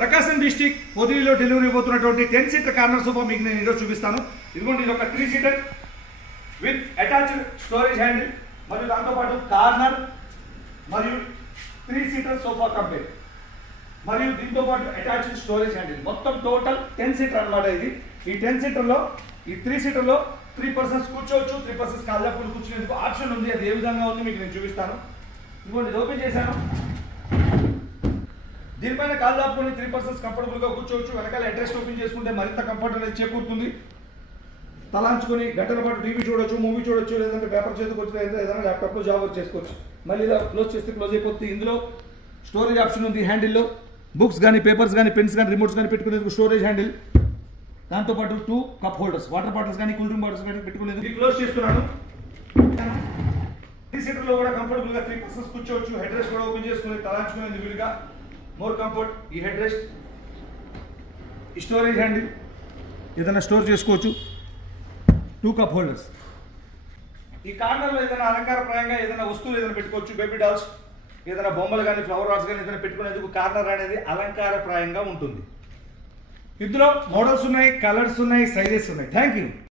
ప్రకాశం district పొదిలిలో delivery పోతున్నటువంటి 10 seater corner sofa మీకు నేను ఈరోజు చూపిస్తాను. ఇదిగోండి, ఇది ఒక 3 seater with attached storage handle మరియు దాంతోపాటు కార్నర్ మరియు 3 సీటర్ సోఫా కంపెనీ మరియు దీంతో పాటు అటాచ్డ్ స్టోరేజ్ హ్యాండిల్. మొత్తం టోటల్ 10 సీటర్ అన్నమాట. ఇది ఈ 10 సీటర్లో ఈ 3 సీటర్లో 3 పర్సన్స్ కూర్చోవచ్చు, 3 పర్సన్స్ కాళ్ళప్పుడు కూర్చునేందుకు ఆప్షన్ ఉంది. అది ఏ విధంగా ఉంది మీకు నేను చూపిస్తాను. ఇదిగోండి, ఇది ఓపెన్ చేశాను. దీనిపైన కాళ్ళు దాపుకొని 3 పర్సన్స్ కంఫర్టబుల్గా కూర్చోవచ్చు. వెనకాల అడ్రస్ ఓపెన్ చేసుకుంటే మరింత కంఫర్ట్ అనేది చేకూరుతుంది. తలాంచుకొని గంటల పాటు టీవీ చూడొచ్చు, మూవీ చూడొచ్చు, లేదంటే పేపర్ చేతికి వచ్చిన ఏదైనా ల్యాప్టాప్లో జాబ్ వర్క్ చేసుకోవచ్చు. మళ్ళీ ఇలా క్లోజ్ చేస్తే క్లోజ్ అయిపోతుంది. ఇందులో స్టోరేజ్ ఆప్షన్ ఉంది. హ్యాండిల్లో బుక్స్ కానీ, పేపర్స్ కానీ, పెన్స్ కానీ, రిమోట్స్ కానీ పెట్టుకునేందుకు స్టోరేజ్ హ్యాండిల్. దాంతోపాటు 2 కప్ హోల్డర్స్, వాటర్ బాటిల్స్ కానీ, కూల్ డ్రింక్ బాటిల్స్ కానీ పెట్టుకునేందుకు. ఇది క్లోజ్ చేస్తున్నాను. 3 సీటర్లో కూడా కంఫర్టబుల్గా 3 పర్సన్స్ కూర్చోవచ్చు. హెడ్ రెస్ట్ కూడా ఓపెన్ చేసుకుని తలాంచుకునేందుకు వీలుగా మోర్ కంఫర్ట్. ఈ హెడ్ రెస్ట్, ఈ స్టోరేజ్ హ్యాండిల్ ఏదైనా స్టోర్ చేసుకోవచ్చు. 2 కప్ హోల్డర్స్. ఈ కార్నర్లో ఏదైనా అలంకారప్రాయంగా ఏదైనా వస్తువులు ఏదైనా పెట్టుకోవచ్చు. బేబీ డాల్స్, ఏదైనా బొమ్మలు కానీ, ఫ్లవర్ వాట్స్ కానీ ఏదైనా పెట్టుకునేందుకు కార్నర్ అనేది అలంకారప్రాయంగా ఉంటుంది. ఇందులో మోడల్స్ ఉన్నాయి, కలర్స్ ఉన్నాయి, సైజెస్ ఉన్నాయి. Thank you.